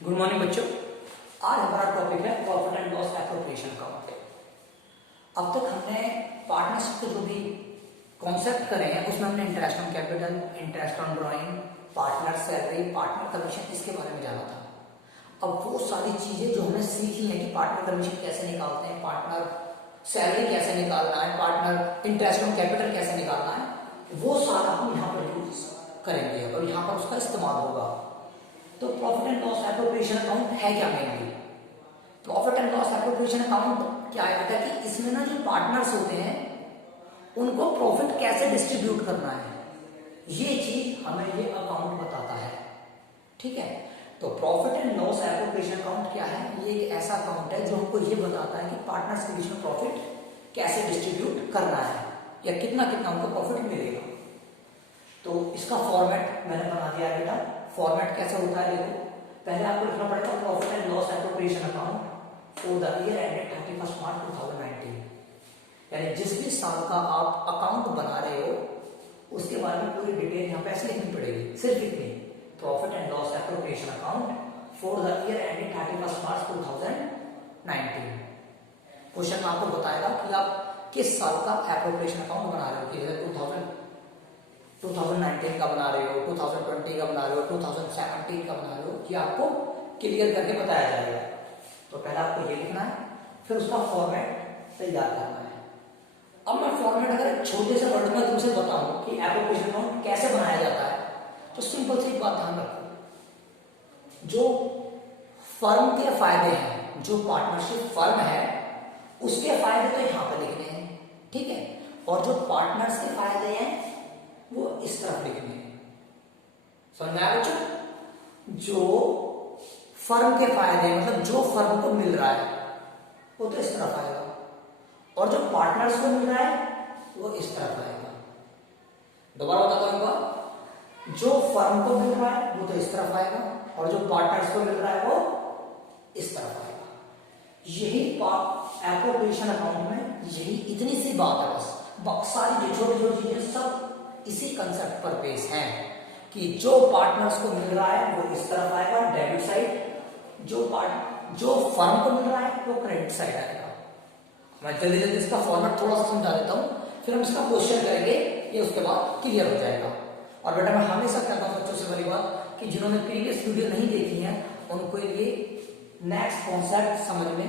Good morning बच्चों। आज हमारा टॉपिक है profit and loss appropriation account. अब तक हमने पार्टनरशिप के जो भी कॉन्सेप्ट करे हैं उसमें हमने interest on capital, interest on drawing, partner salary, partner commission इसके बारे में जाना था। अब वो सारी चीजें जो हमने सीखी हैं कि पार्टनर कमीशन कैसे निकालते हैं, पार्टनर सैलरी कैसे निकालना है, पार्टनर इंटरेस्ट ऑन कैपिटल कैसे निकालना है, वो सारा हम यहाँ पर यूज करेंगे और यहाँ पर उसका इस्तेमाल होगा। तो profit and loss appropriation account है क्या? Mainly profit and loss appropriation account क्या है बेटा कि इसमें ना जो पार्टनर्स होते हैं उनको प्रॉफिट कैसे डिस्ट्रीब्यूट करना है, ये चीज हमें ये अकाउंट बताता है। ठीक है, तो profit and loss appropriation account क्या है? ये एक ऐसा अकाउंट है जो हमको ये बताता है कि पार्टनर्स के बीच में प्रॉफिट कैसे डिस्ट्रीब्यूट करना है या कितना कितना उनको प्रॉफिट मिलेगा। तो इसका फॉर्मेट मैंने बना दिया है बेटा। फॉर्मेट कैसा होता है देखो, पहले आपको लिखना पड़ेगा profit and loss appropriation account for the year ended 31 मार्च 2019। यानी जिस भी साल का आप अकाउंट बना रहे हो उसके बारे में पूरी डिटेल यहाँ पे ऐसे लिखनी पड़ेगी, सिर्फ इतनी, profit and loss appropriation account for the year ended 31 March 2019। Question आपको बताएगा कि आप किस साल का एप्रोप्रिएशन अकाउंट बना रहे हो, कि 2019 का बना रहे हो, 2020 का बना रहे हो, 2017 का बना रहे हो, ये आपको क्लियर करके बताया जाएगा। तो पहले आपको ये लिखना है, फिर उसका फॉर्मेट तैयार करना है। अब मैं फॉर्मेट अगर छोटे से वर्ड में तुमसे बताऊं कि एप्रोप्रिएशन अकाउंट कैसे बनाया जाता है, तो सिंपल सी एक बात ध्यान रखो, जो फर्म के फायदे हैं, जो पार्टनरशिप फर्म है उसके फायदे तो यहाँ पे लिखने हैं, ठीक है, और जो पार्टनर्स के फायदे हैं वो इस तरफ लिखने हैं। समझ आया बच्चों? जो फर्म के फायदे हैं मतलब जो फर्म को मिल रहा है वो तो इस तरफ आएगा, और जो पार्टनर्स को मिल रहा है वो इस तरफ आएगा। दोबारा बताता हूं बात, जो फर्म को मिल रहा है वो तो इस तरफ आएगा और जो पार्टनर्स को मिल रहा है वो इस तरफ आएगा। यही एप्रोप्रिएशन अकाउंट में यही इतनी सी बात है, बस सारी जो छोटी छोटी चीजें सब इसी कंसेप्ट पर बेस है कि जो पार्टनर्स को मिल रहा है वो इस तरफ आएगा डेबिट साइड, जो फर्म को मिल रहा है वो क्रेडिट साइड आएगा। मैं जल्दी जल्दी इसका फॉर्मेट थोड़ा सा समझा देता हूं, फिर हम इसका क्वेश्चन करेंगे, ये उसके बाद क्लियर हो जाएगा। और बेटा मैं हमेशा कहता हूं बच्चों से बड़ी बात कि जिन्होंने प्रीवियस वीडियो नहीं देखी है उनको ये नेक्स्ट कॉन्सेप्ट समझ में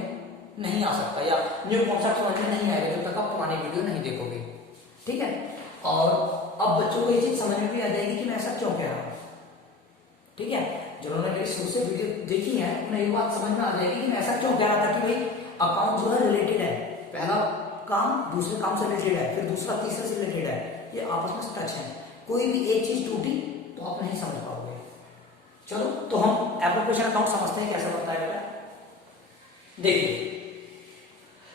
नहीं आ सकता या न्यू कॉन्सेप्ट समझ में नहीं आएगा जब तक आप पुरानी वीडियो नहीं देखोगे। ठीक है, और अब बच्चों को ये चीज समझ में भी आ जाएगी कि मैं ऐसा क्यों कह रहा हूं। ठीक है, जिन्होंने मेरी शुरू से वीडियो देखी है उन्हें ये बात समझ में आ जाएगी कि मैं ऐसा क्यों कह रहा था कि भाई अकाउंट जो है रिलेटेड है, पहला काम दूसरे काम से रिलेटेड है, फिर दूसरा तीसरे से रिलेटेड है, ये आपस में टच है। कोई भी एक चीज टूटी तो आप नहीं समझ पाओगे। चलो तो हम एप्रोप्रिएशन अकाउंट समझते हैं कैसे बनता है बेटा। देखिए,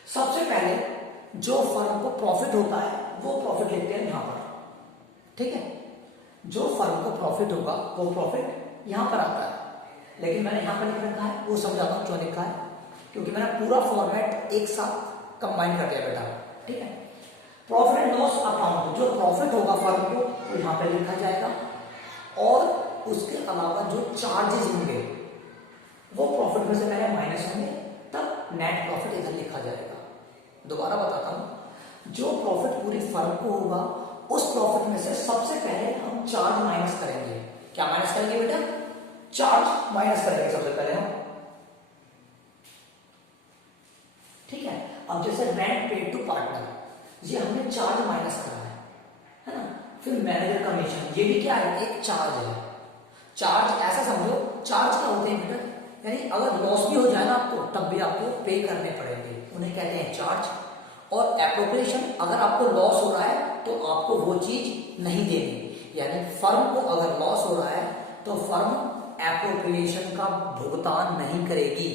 सबसे पहले जो फर्म को प्रॉफिट होता है वो प्रॉफिट लिखते हैं यहां पर। ठीक है, जो फर्म को प्रॉफिट होगा वो प्रॉफिट यहां पर आता है, लेकिन मैंने यहां पर लिख रखा है, वो समझाता हूं क्यों लिखा है, क्योंकि मैंने पूरा फॉर्मेट एक साथ कंबाइन कर दिया बेटा। ठीक है, प्रॉफिट एंड लॉस अकाउंट, जो प्रॉफिट होगा फर्म को वो यहां पर लिखा जाएगा, और उसके अलावा जो चार्जेस होंगे वो प्रॉफिट में से पहले माइनस होंगे, तब नेट प्रॉफिट इधर लिखा जाएगा। दोबारा बताता हूं, जो प्रॉफिट पूरी फर्म को होगा उस प्रॉफिट में से सबसे पहले हम चार्ज माइनस करेंगे। क्या माइनस करेंगे बेटा? चार्ज माइनस करेंगे सबसे पहले हम। ठीक है, अब जैसे रेंट पेड टू पार्टनर, ये हमने चार्ज माइनस करा है ना। फिर मैनेजर कमीशन, ये भी क्या है? एक चार्ज है। चार्ज ऐसा समझो, चार्ज क्या होते हैं बेटा, यानी अगर लॉस भी हो जाए ना आपको तब भी आपको पे करने पड़ेंगे, उन्हें कहते हैं चार्ज। और एप्रोप्रिएशन, अगर आपको लॉस हो रहा है तो आपको वो चीज नहीं देनी, यानी फर्म को अगर लॉस हो रहा है तो फर्म एप्रोप्रिएशन का भुगतान नहीं करेगी।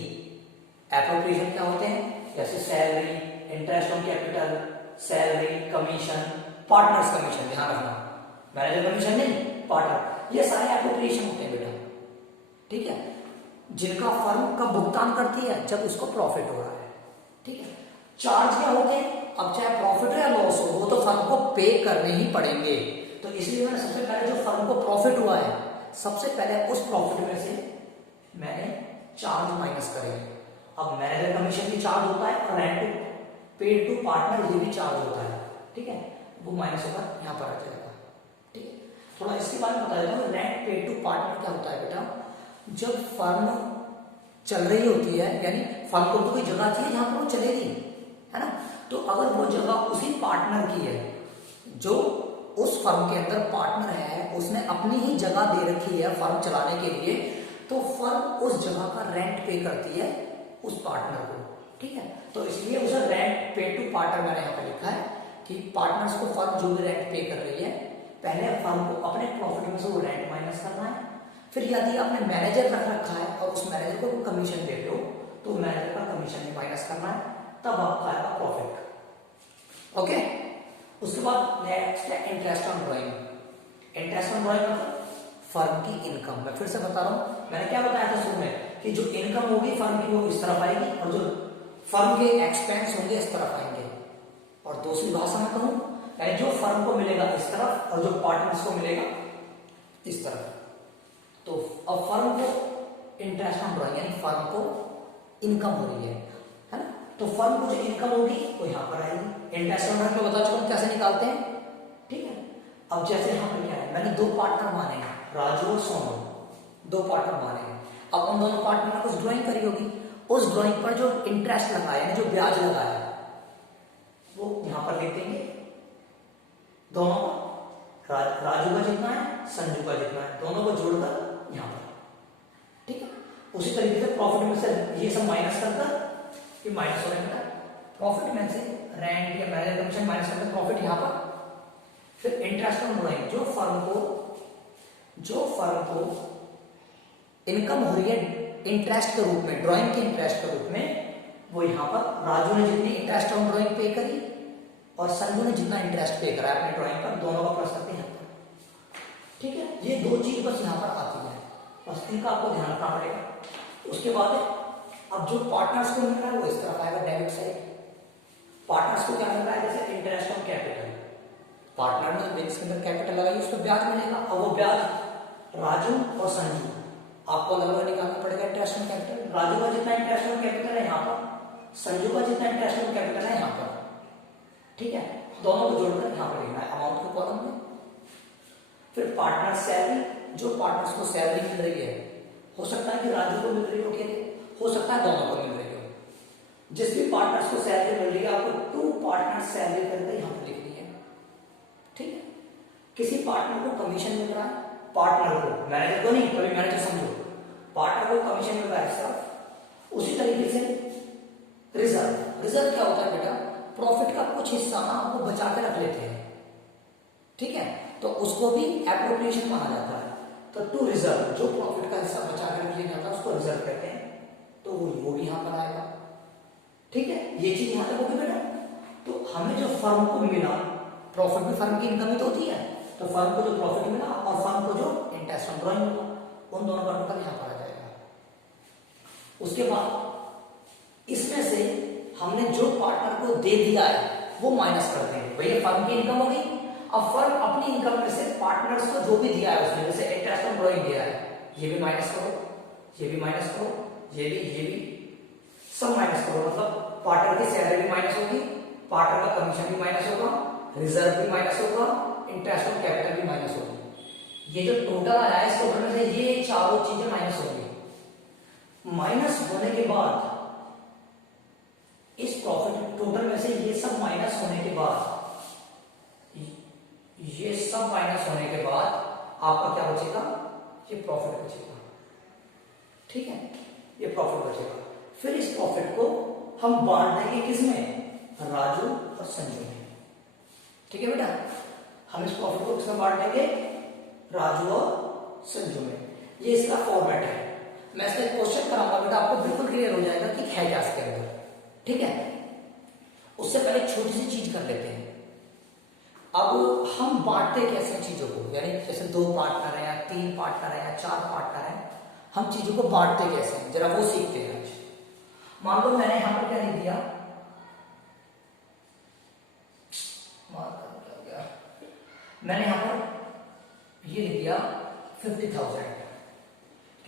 एप्रोप्रिएशन क्या होते हैं? जैसे salary, interest on capital, salary, commission, partners commission, ध्यान रखना, मैनेजर कमीशन नहीं, पार्टनर, ये सारे एप्रोप्रिएशन होते हैं बेटा। ठीक है, जिनका फर्म का भुगतान करती है जब उसको प्रॉफिट हो रहा है। ठीक है, चार्ज क्या होते हैं? अब चाहे प्रॉफिट हो या लॉस हो वो तो फर्म को पे करने ही पड़ेंगे। तो इसलिए मैंने सबसे पहले जो फर्म को प्रॉफिट हुआ है सबसे पहले उस प्रॉफिट में से मैंने चार्ज माइनस करेंगे। अब मैनेजर कमीशन भी चार्ज होता है और रेंट पेड टू पार्टनर ये भी चार्ज होता है, ठीक है, वो माइनस होकर यहाँ पर आ जाएगा, ठीक है। थोड़ा इसके बारे में बता देता हूँ, रेंट पेड टू पार्टनर क्या होता है बेटा, जब फर्म चल रही होती है, यानी फर्म को तो कोई जगह चाहिए जहां पर वो चलेगी, है ना, तो अगर वो जगह उसी पार्टनर की है, जो उस फर्म के अंदर पार्टनर है, उसने अपनी ही जगह दे रखी है फर्म चलाने के लिए, तो फर्म उस जगह का रेंट पे करती है उस पार्टनर को, ठीक है। तो इसलिए उसे रेंट पे टू पार्टनर मैंने यहाँ पे लिखा है कि पार्टनर्स को फर्म जो भी रेंट पे कर रही है, पहले फर्म को अपने प्रॉफिट में से वो रेंट माइनस करना है, फिर यदि आपने मैनेजर रख रखा है और उस मैनेजर को कमीशन दे रहे हो, तो मैनेजर का कमीशन भी माइनस करना है, तब आपका आएगा प्रॉफिट, ओके। उसके बाद नेक्स्ट है interest on drawing. Interest on drawing मतलब फर्म की इनकम। मैं फिर से बता रहा हूं, मैंने क्या बताया था शुरू में कि जो इनकम होगी फर्म की वो इस तरफ आएगी और जो फर्म के एक्सपेंस होंगे इस तरफ आएंगे, और दूसरी भाषा में कहूं, यानी जो फर्म को मिलेगा इस तरफ और जो पार्टनर्स को मिलेगा इस तरफ। तो अब फर्म को इंटरेस्ट ऑन ड्रॉइंग यानी फर्म को इनकम हो रही है ना, तो फर्म को जो इनकम होगी वो यहाँ पर आएगी। इंटरेस्ट ऑन ड्रॉइंग को बता चुका हूं कैसे निकालते हैं, ठीक है। अब जैसे यहाँ पर क्या है, मैंने दो पार्टनर माने, राजू और सोनू, दो पार्टनर माने। अब उन दोनों पार्टनर ने कुछ ड्राइंग करी होगी, उस ड्राइंग पर जो इंटरेस्ट लगाया यानी जो ब्याज लगाया वो यहां पर लिख देंगे दोनों का, राजू का जितना है संजू का जितना है, दोनों को जोड़कर यहां पर, ठीक है। उसी तरीके से प्रॉफिट में से ये सब माइनस करकर ये माइनस हो जाएगा, प्रॉफिट में से रेंट या मैनेजर कमीशन माइनस करकर प्रॉफिट यहां पर, फिर इंटरेस्ट ऑन ड्राइंग जो फर्म को इनकम हो रही है इंटरेस्ट के रूप में, ड्राइंग के इंटरेस्ट के रूप में, वो यहां पर राजू ने जितनी इंटरेस्ट ऑन ड्राइंग पे करी और संजू ने जितना इंटरेस्ट पे करा अपने ड्राइंग पर, दोनों का प्लस करते हैं, ठीक है। ये दो चीज बस यहां पर आती है, बस इनका आपको ध्यान रखना पड़ेगा। उसके बाद अब जो पार्टनर्स को मिल रहा है वो इस तरफ आएगा डेबिट साइड। पार्टनर्स को क्या मिल रहा है, जैसे इंटरेस्ट ऑन कैपिटल, पार्टनर ने इसके अंदर कैपिटल लगाई उसको ब्याज मिलेगा, और वो ब्याज राजू और संजू आपको अलग अलग निकालना पड़ेगा इंटरेस्ट ऑन कैपिटल। राजू का जितना इंटरेस्ट ऑन कैपिटल है यहाँ पर, संजू का जितना इंटरेस्ट ऑन कैपिटल है यहाँ पर, ठीक है, दोनों को जोड़कर यहाँ पर लिखना है अमाउंट के कॉलम में। फिर पार्टनर सैलरी, जो पार्टनर्स को सैलरी मिल रही है, हो सकता है कि राजू को मिल रही हो अकेले, हो सकता है दोनों को मिल रही हो, जिस भी पार्टनर्स को सैलरी मिल रही है आपको टू पार्टनर सैलरी करके यहाँ पर लिखनी है, ठीक है। किसी पार्टनर को कमीशन मिल रहा है, पार्टनर को, मैनेजर को नहीं, कभी मैनेजर समझो, पार्टनर को कमीशन मिल रहा है सब। उसी तरीके से रिजर्व, रिजर्व क्या होता है बेटा, प्रॉफिट का कुछ हिस्सा ना आपको बचा के रख लेते हैं, ठीक है, तो उसको भी एप्रोप्रिएशन माना जाता है। तो टू रिजर्व, जो प्रॉफिट का हिस्सा बचा के रख लिया जाता है उसको रिजर्व कहते हैं, तो वो भी यहां पर आएगा, ठीक है। ये चीज यहां तक होगी बेटा। तो हमें जो फर्म को मिला, प्रॉफिट भी फर्म की इनकम ही तो होती है, तो फर्म को जो प्रॉफिट मिला और फर्म को जो इंटरेस्ट ऑन ड्राइंग मिला, उन दोनों का टोटल यहां पर आ जाएगा। उसके बाद इसमें से हमने जो पार्टनर को दे दिया है वो माइनस कर देंगे, भैया फर्म की इनकम होगी, अब फर्म अपनी इनकम में से पार्टनर्स को जो भी दिया है उसमें, जैसे इंटरेस्ट ऑन ड्राइंग दिया है, ये भी माइनस करो, ये भी माइनस करो, ये भी सब माइनस करो, मतलब पार्टनर की सैलरी भी माइनस होगी, पार्टनर का कमीशन भी माइनस होगा, रिजर्व भी माइनस होगा, इंटरेस्ट ऑन कैपिटल भी माइनस होगी। ये जो टोटल आया है इस टोटल में से ये चारों चीजें माइनस होंगी। माइनस होने के बाद इस प्रॉफिट टोटल में से ये सब माइनस होने के बाद, ये सब माइनस होने के बाद आपका क्या बचेगा, ये प्रॉफिट बचेगा, ठीक है, ये प्रॉफिट बचेगा। फिर इस प्रॉफिट को हम बांट देंगे किसमें, राजू और संजू में, ठीक है बेटा। हम इस प्रॉफिट को किसमें बांट देंगे, राजू और संजू में। ये इसका फॉर्मेट है। मैं इसका क्वेश्चन कराऊंगा बेटा, आपको बिल्कुल क्लियर हो जाएगा कि है क्या इसके अंदर, ठीक है। उससे पहले एक छोटी सी चीज कर लेते हैं। अब हम बांटते कैसे चीजों को, यानी जैसे दो पार्टनर है या तीन पार्टनर है या चार पार्टनर है, हम चीजों को बांटते कैसे हैं जरा वो सीखते हैं आज। मान लो मैंने यहां पर क्या लिख दिया, मैंने यहां पर ये लिख दिया 50,000,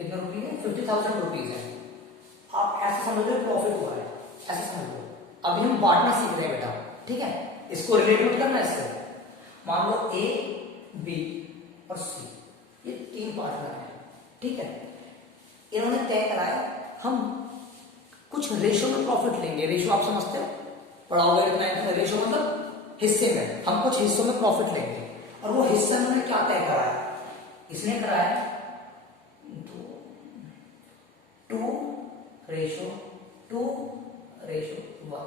कितने रुपीज है? 50,000 रुपीज है। आप ऐसे समझ लो प्रॉफिट हुआ है, ऐसे समझ लो। अभी हम बांटना सीख रहे हैं बेटा, ठीक है? इसको रिलेट मत करना इससे। मान लो ए, बी और सी, ये 3 पार्टनर हैं, ठीक है? इन्होंने तय करा है हम कुछ रेशो में प्रॉफिट लेंगे। रेशो आप समझते हो, पढ़ा होगा इतना। रेशो मतलब हिस्से में, हम कुछ हिस्सों में प्रॉफिट लेंगे। और वो हिस्सा इन्होंने क्या तय करा है? इसने करा है 2:1।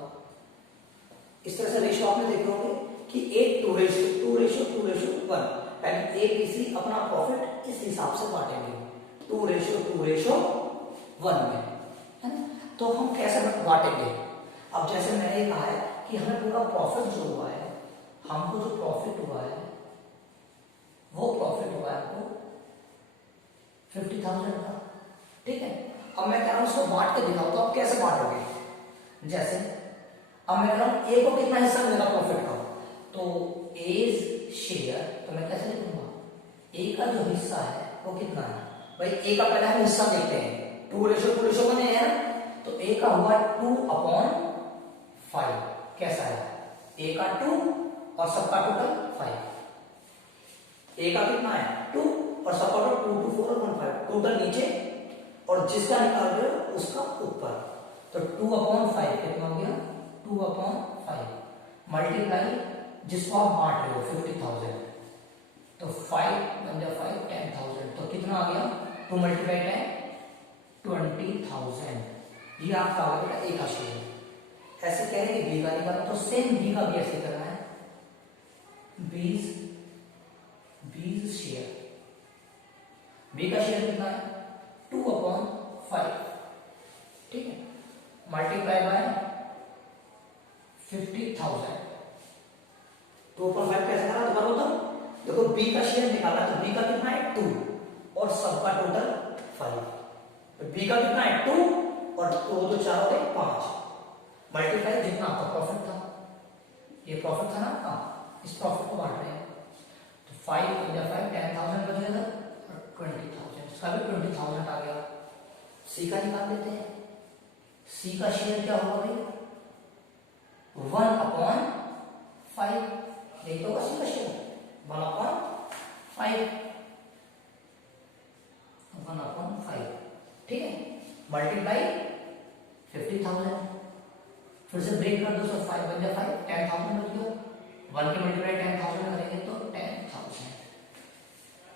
इस तरह से रेशो आपने देखे होंगे कि 2:1। पहले ए बी सी अपना प्रॉफिट इस हिसाब से बांटेंगे 2:1 में, है ना? तो हम कैसे बांटेंगे? अब जैसे मैंने ये कहा है कि हमें पूरा प्रॉफिट जो हुआ है, हमको जो प्रॉफिट हुआ है वो प्रॉफिट हुआ है हमको 50,000 का, ठीक है? अब मैं कह रहा हूं उसको बांट के दिखाओ, तो आप कैसे बांटोगे? जैसे अब मैं कह रहा हूं ए को कितना हिस्सा मिलेगा प्रॉफिट का, तो एज शेयर, तो मैं कैसे लिखूंगा? ए का जो हिस्सा है वो कितना है? भाई ए का पहले हम हिस्सा देखते हैं, 2:2 है ना, तो ए का हुआ 2/5। कैसा है? ए का 2 और सबका टोटल 5। ए का कितना है? 2 और सबका टोटल 2 2 4 और 1 5। टोटल नीचे और जिसका निकाल रहे हो उसका ऊपर। तो 2/5 कितना हो गया? 2/5 मल्टीप्लाई जिसको आप बांट रहे हो 50,000, तो 5 बन जाए 5 10,000। तो कितना आ गया? 2 × 10 20,000। ये आपका आ गया ए का शेयर। ऐसे कह रहे हैं बी का निकालो, तो सेम बी का भी ऐसे करना है। 20 शेयर, बी का शेयर कितना है? 2/5, ठीक है? Multiply by 50,000। 2/5 कैसे करा दोबारा बताओ? देखो बी का शेयर निकाला, तो बी का कितना है? 2 और सबका टोटल 5। तो बी का कितना है? 2 और 2 2 4 हो गए 5। मल्टीप्लाई जितना आपका प्रॉफिट था, ये प्रॉफिट था ना आपका, इस प्रॉफिट को बांट रहे हैं। तो 5 × 5 10,000 बचेगा और 20,000, इसका भी 20,000 आ गया। सी का निकाल लेते हैं। सी का शेयर क्या होगा भाई? 1/5। देख लो सी का शेयर 1/5, 1/5, ठीक है? मल्टीप्लाई 50,000। फिर से ब्रेक कर दो, 5 बन जाए 5 10,000 बच गया। 1 के मल्टीप्लाई 10,000 करेंगे तो 10,000।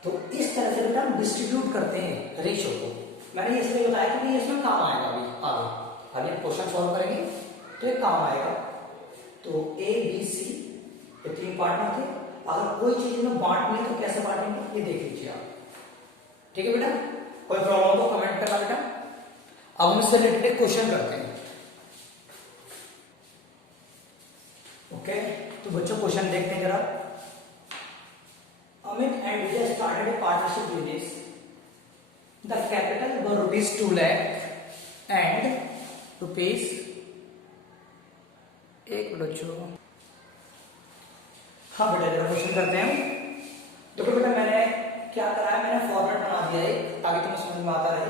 तो इस तरह से बेटा हम डिस्ट्रीब्यूट करते हैं रेशो को। मैंने इसलिए बताया कि इसमें काम आएगा अभी आगे। अभी हम क्वेश्चन सॉल्व करेंगे तो ये काम आएगा। तो ए बी सी ये 3 पार्टनर थे। अगर कोई चीज में बांटनी तो कैसे बांटेंगे ये देख लीजिए आप, ठीक है बेटा? कोई प्रॉब्लम तो कमेंट करना बेटा। अब हम इससे रिलेटेड क्वेश्चन करते हैं। ओके, तो बच्चों क्वेश्चन देखते हैं जरा। Amit and Vijay started a partnership business. The capital was rupees 2 lakh and rupees 1 बच्चों। हाँ बेटा जरा क्वेश्चन करते हैं। देखो बेटा मैंने क्या करा है, मैंने फॉर्मेट बना दिया है ताकि तुम्हें समझ में आता रहे।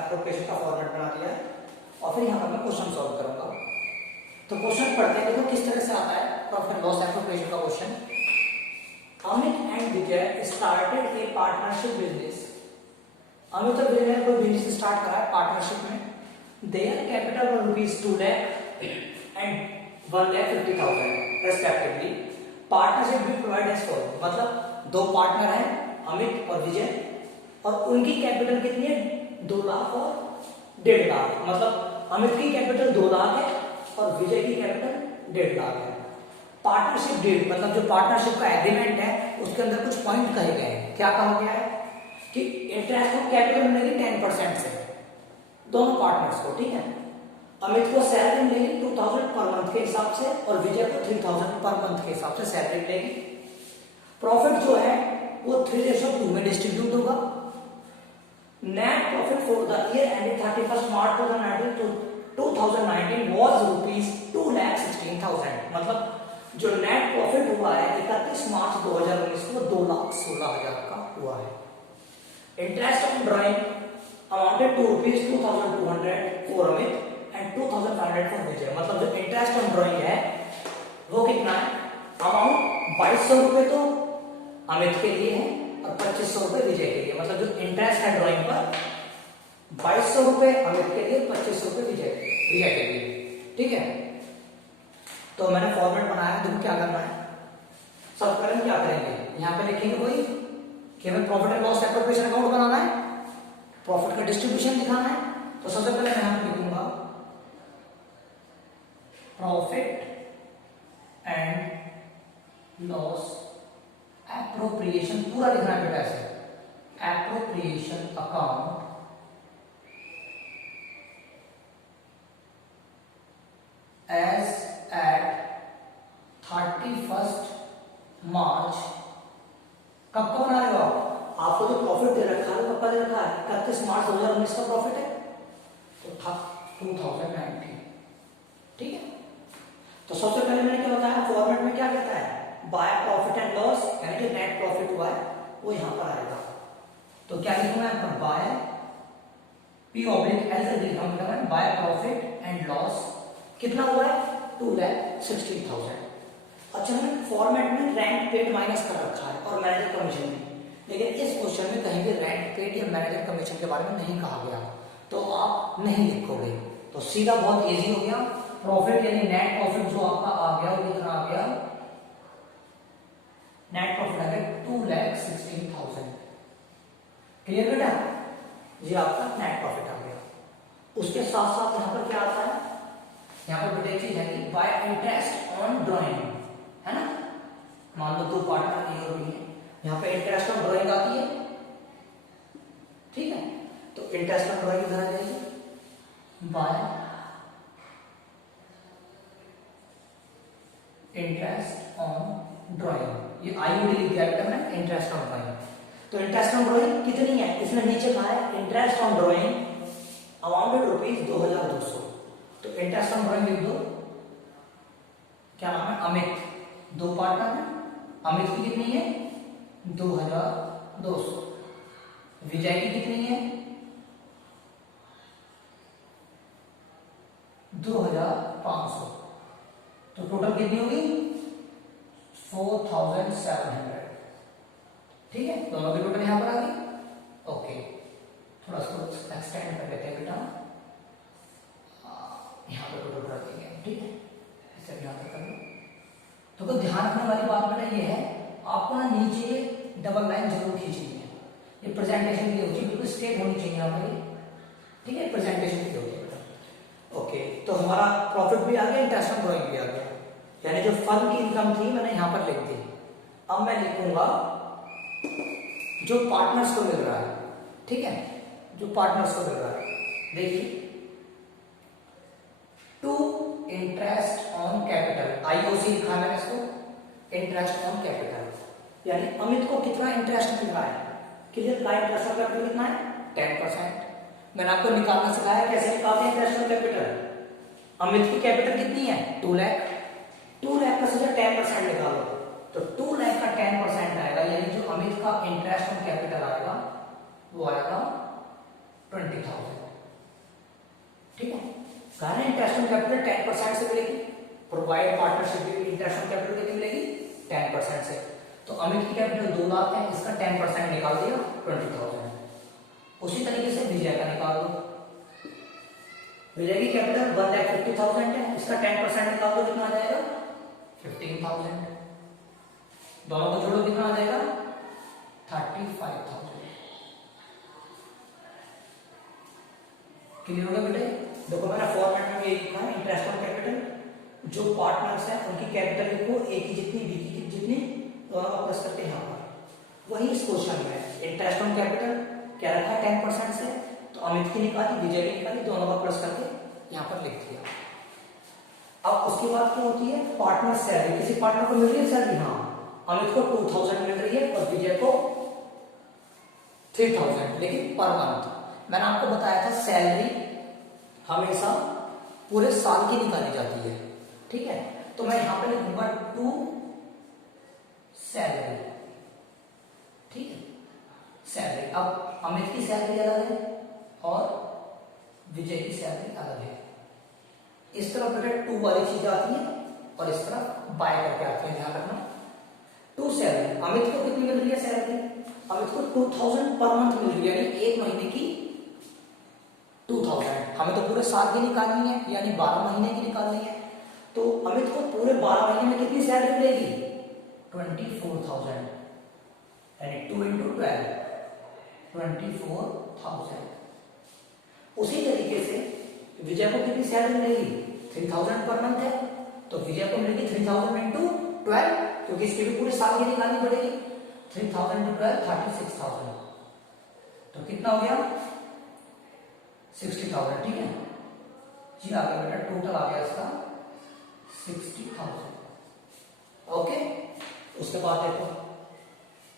एप्रोप्रिएशन का फॉर्मेट बना दिया है और फिर यहाँ पर मैं क्वेश्चन सॉल्व करूंगा। तो क्वेश्चन पढ़ते हैं, देखो किस तरह से आता है प्रॉफिट लॉस एप्रोप्रिएशन का question. Amit and Vijay started a partnership business. Amit और विजय ने कोई बिजनेस स्टार्ट करा है पार्टनरशिप में। Their capital was rupees 2 lakh and 1,50,000 respectively. Partnership will provide as follows, मतलब 2 पार्टनर हैं अमित और विजय और उनकी कैपिटल कितनी है? 2 लाख और 1.5 लाख। मतलब अमित की कैपिटल 2 लाख है और विजय की कैपिटल 1.5 लाख है। पार्टनरशिप डीड मतलब जो पार्टनरशिप का एग्रीमेंट है उसके अंदर कुछ पॉइंट कहे गए हैं। क्या कहा गया है कि इंटरेस्ट ऑफ कैपिटल मिलेगी 10% से दोनों पार्टनर्स को, ठीक है? अमित को सैलरी मिलेगी 2,000 पर मंथ के हिसाब से और विजय को 3,000 पर मंथ के हिसाब से सैलरी मिलेगी। प्रॉफिट जो है वो 3:2 में डिस्ट्रीब्यूट होगा। Net profit for the year ended 31 March 2019 was rupees 2,16,000। मतलब जो नेट प्रॉफिट हुआ है 31 मार्च 2019 को 2,16,000 का हुआ है। इंटरेस्ट ऑन ड्राइंग आपके 2,200 फॉर अमित एंड 2,500 फॉर विजय। मतलब जो इंटरेस्ट ऑन ड्रॉइंग है वो कितना है? अमाउंट 2200 रुपए तो अमित के लिए है और 2500 रुपए विजय के लिए। मतलब जो इंटरेस्ट है ड्रॉइंग पर 2200 रुपए अमित के लिए, 2500 रुपए विजय के लिए। ठीक है, तो मैंने फॉर्मेट बनाया, देखो क्या करना है। सबसे पहले हम क्या करेंगे, यहाँ पे लिखेंगे कोई कि हमें profit and loss appropriation account बनाना है, प्रॉफिट का डिस्ट्रीब्यूशन दिखाना है। तो सबसे पहले मैं यहाँ पे लिखूंगा प्रॉफिट एंड लॉस एप्रोप्रिएशन, पूरा लिखना है बेटा ऐसे, एप्रोप्रिएशन अकाउंट एज एट 31 मार्च। कब का बना रहे हो आप? आपको जो प्रॉफिट दे रखा है कब का दे रखा है? 31 मार्च 2019 का प्रॉफिट है, तो था 2019। ठीक है, तो सबसे पहले मैंने क्या बताया, फॉर्मेट में क्या कहता है, बाय प्रॉफिट एंड लॉस, यानी कि नेट प्रॉफिट हुआ है वो यहां पर आएगा। तो क्या लिखूंगा यहां पर, बाय P/L से लिखूंगा बाय प्रॉफिट एंड लॉस। कितना हुआ है? 2,16,000। अच्छा, मैंने फॉर्मेट में रेंट पेड माइनस कर रखा है और मैनेजर कमीशन में, लेकिन इस क्वेश्चन में कहीं भी रेंट पेड या मैनेजर कमीशन के बारे में नहीं कहा गया, तो आप नहीं लिखोगे। तो सीधा बहुत इजी हो गया, प्रॉफिट यानी नेट प्रॉफिट जो आपका आ गया वो कितना आ गया, नेट प्रॉफिट आ गया 2,16,000। क्लियर बेटा, ये आपका नेट प्रॉफिट आ गया। उसके साथ साथ यहाँ पर क्या आता है, यहाँ पर बेटा चीज है कि बाय इंटरेस्ट ऑन ड्रॉइंग, है ना। मान लो 2 पार्टनर ए और बी है, यहाँ पे इंटरेस्ट ऑन ड्रॉइंग आती है। ठीक है, तो इंटरेस्ट ऑन ड्रॉइंग इधर आ जाएगी, बाय इंटरेस्ट ऑन ड्रॉइंग। ये आईयूडी लिख दिया बेटा मैंने, इंटरेस्ट ऑन ड्रॉइंग। तो इंटरेस्ट ऑन ड्रॉइंग कितनी है, इसमें नीचे कहा है इंटरेस्ट ऑन ड्रॉइंग अमाउंटेड ₹2,200। तो इंटरेस्ट ऑन ड्रॉइंग लिख दो, क्या नाम है, अमित। 2 पार्टनर है, अमित की कितनी है 2,200, विजय की कितनी है 2,500। तो टोटल कितनी होगी 4,700। ठीक है, दोनों की टोटल यहां पर आ गई। ओके, थोड़ा सा एक्सटेंड कर लेते हैं बेटा, यहाँ पे टोटल कर देंगे। ठीक है, इसे भी यहाँ तक कर लो। तो कोई ध्यान रखने वाली बात बेटा ये है, आपको ना नीचे डबल लाइन जरूर खींचनी है। ये प्रेजेंटेशन के लिए होती है, बिल्कुल स्ट्रेट होनी चाहिए यहाँ पर। ठीक है, प्रेजेंटेशन के लिए होती है बेटा। ओके, तो हमारा प्रॉफिट भी आ गया, इंटरेस्ट ऑन ड्रॉइंग भी आ गया, यानी जो फर्म की इनकम थी मैंने यहाँ पर लिख दी। अब मैं लिखूंगा जो पार्टनर्स को मिल रहा है। ठीक है, जो पार्टनर्स को मिल रहा है, देखिए to interest on capital, IOC लिखा मैंने इसको, इंटरेस्ट ऑन कैपिटल, यानी अमित को कितना इंटरेस्ट मिल रहा है, क्लियर का इंटरेस्ट ऑन कैपिटल कितना है 10%। मैंने आपको निकालना सिखाया कैसे निकालते हैं इंटरेस्ट ऑन कैपिटल। अमित की कैपिटल कितनी है 2 लाख, 2 लाख का सीधा 10% निकालो, तो 2 लाख का 10% आएगा, यानी जो अमित का इंटरेस्ट ऑन कैपिटल आएगा वो आएगा 20,000। ठीक है, कहा इंटरेस्ट ऑन कैपिटल 10% से मिलेगी, प्रोवाइड पार्टनरशिप भी इंटरेस्ट ऑन कैपिटल कितनी मिलेगी 10% से। तो अमित की कैपिटल 2 लाख है, इसका 10% निकाल दिया 20,000। उसी तरीके से विजय का निकाल दो, विजय की कैपिटल 1,50,000 है, इसका 10% निकाल दो, कितना आ जाएगा 15,000। दोनों को जोड़ो कितना आ जाएगा 35,000। क्लियर हो गया बेटे। देखो मैंने फॉर्मेट में ये लिखा है, इंटरेस्ट ऑन कैपिटल, जो पार्टनर्स हैं उनकी कैपिटल लिखो, ए की जितनी बी की जितनी, दोनों का प्लस करके यहाँ पर। वही इस क्वेश्चन में इंटरेस्ट ऑन कैपिटल क्या रखा है 10% से, तो अमित की निकाली, विजय की निकाली, दोनों का प्लस करके यहाँ पर लिख दिया। अब उसके बाद क्या होती है पार्टनर सैलरी, किसी पार्टनर को मिल रही है सैलरी, हाँ अमित को 2,000 मिल रही है और विजय को 3,000, लेकिन पर मंथ। मैंने आपको बताया था सैलरी हमेशा पूरे साल की निकाली जाती है। ठीक है, तो मैं यहां पे लिखूंगा टू सैलरी। ठीक है, सैलरी। अब अमित की सैलरी अलग है और विजय की सैलरी अलग है। इस तरफ बेटा 2 वाली चीज आती है और इस तरफ बाय करके आती है, ध्यान रखना। 2 सैलरी, अमित को कितनी मिल रही है सैलरी? अमित को 2000 पर मंथ मिल रही है, यानी एक महीने की 2000। हमें तो पूरे साल की निकालनी है, यानी 12 महीने की निकालनी है। तो अमित को पूरे 12 महीने में कितनी सैलरी मिलेगी? 24,000, यानी 2 into 12, 24,000। उसी तरीके से विजय को कितनी सैलरी मिलेगी? 3000 पर मंथ है, तो विजय को मिलेगी 3000 into 12, क्योंकि इसके भी पूरे साल की निकालनी पड़ेगी। 3000 into 12, 36,000। तो कितना हो गया? 60,000, ठीक है जी। आ गया बेटा, टोटल आ गया इसका 60,000। ओके, उसके बाद देखो,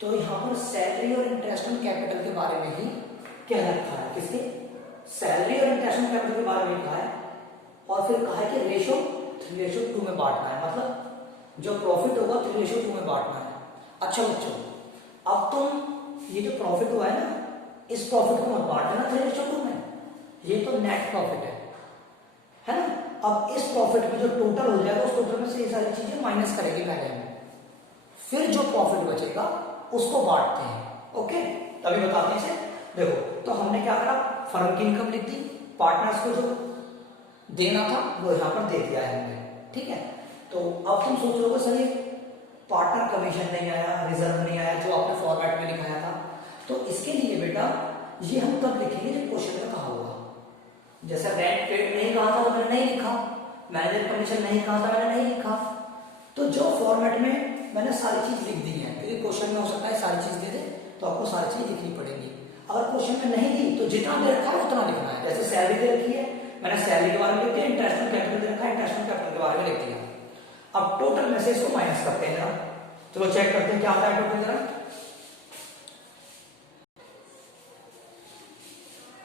तो यहां पर सैलरी और इंटरेस्ट ऑन कैपिटल के बारे में ही क्या रखा है? किसके? सैलरी और इंटरेस्ट ऑन कैपिटल के बारे में कहा है, और फिर कहा है कि रेशो 3:2 में बांटना है, मतलब जो प्रॉफिट होगा 3:2 में बांटना है। अच्छा बच्चों, अब तुम ये जो प्रॉफिट हुआ है ना, इस प्रॉफिट को मत बांट देना 3:2 में, ये तो नेट प्रॉफिट है ना। अब इस प्रॉफिट में जो टोटल हो जाएगा, उस टोटल में से ये सारी चीजें माइनस करेगी पहले में, फिर जो प्रॉफिट बचेगा उसको बांटते हैं। ओके, तभी बताते हैं इसे। देखो, तो हमने क्या करा, फर्म की इनकम लिख दी, पार्टनर्स को जो देना था वो यहाँ पर दे दिया है हमने, ठीक है। तो अब तुम सोच रहे सर ये पार्टनर कमीशन नहीं आया, रिजर्व नहीं आया, जो आपने फॉर्मेट में लिखाया था। तो इसके लिए बेटा ये हम तब लिखेंगे जब क्वेश्चन में कहा होगा। जैसे रेंट पेड नहीं कहा था तो मैंने नहीं लिखा, मैनेजर कमीशन नहीं कहा था मैंने नहीं लिखा। तो जो फॉर्मेट में मैंने सारी चीज लिख दी है, क्योंकि क्वेश्चन में हो सकता है सारी चीज दे दे, तो आपको सारी चीज लिखनी पड़ेगी। अगर क्वेश्चन में नहीं दी तो जितना दे रखा है उतना लिखना है। जैसे सैलरी दे रखी है, मैंने सैलरी के बारे में लिख दिया, इंटरेस्ट ऑन कैपिटल दे रखा है, इंटरेस्ट ऑन कैपिटल के बारे में लिख दिया। अब टोटल में से इसको माइनस करते हैं जरा, चलो चेक करते हैं क्या आता है टोटल जरा।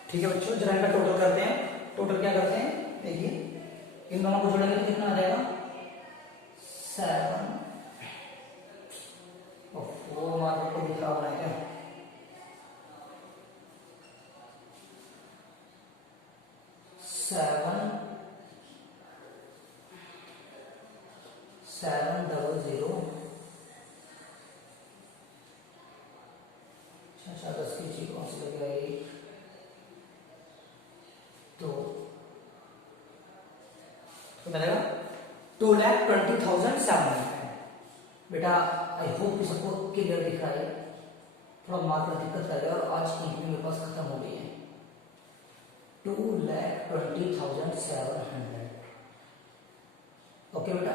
ठीक है बच्चों, जरा इनका टोटल करते हैं। टोटल क्या करते हैं, देखिए इन दोनों को जोड़ेंगे तो कितना आ जाएगा? 7 वो मार्केट को दिख रहा होना है क्या? 7,700। अच्छा 10 की चीज कौन सी लगेगा? 1 2 तो मिलेगा 2,20,700। बेटा आई होप कि सबको क्लियर दिख रहा है। थोड़ा मार्क में दिक्कत कर रहा है, और आज की इवनिंग मेरे पास खत्म हो गई है। 2,20,700। ओके बेटा,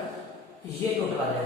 ये टोटल आ जाएगा।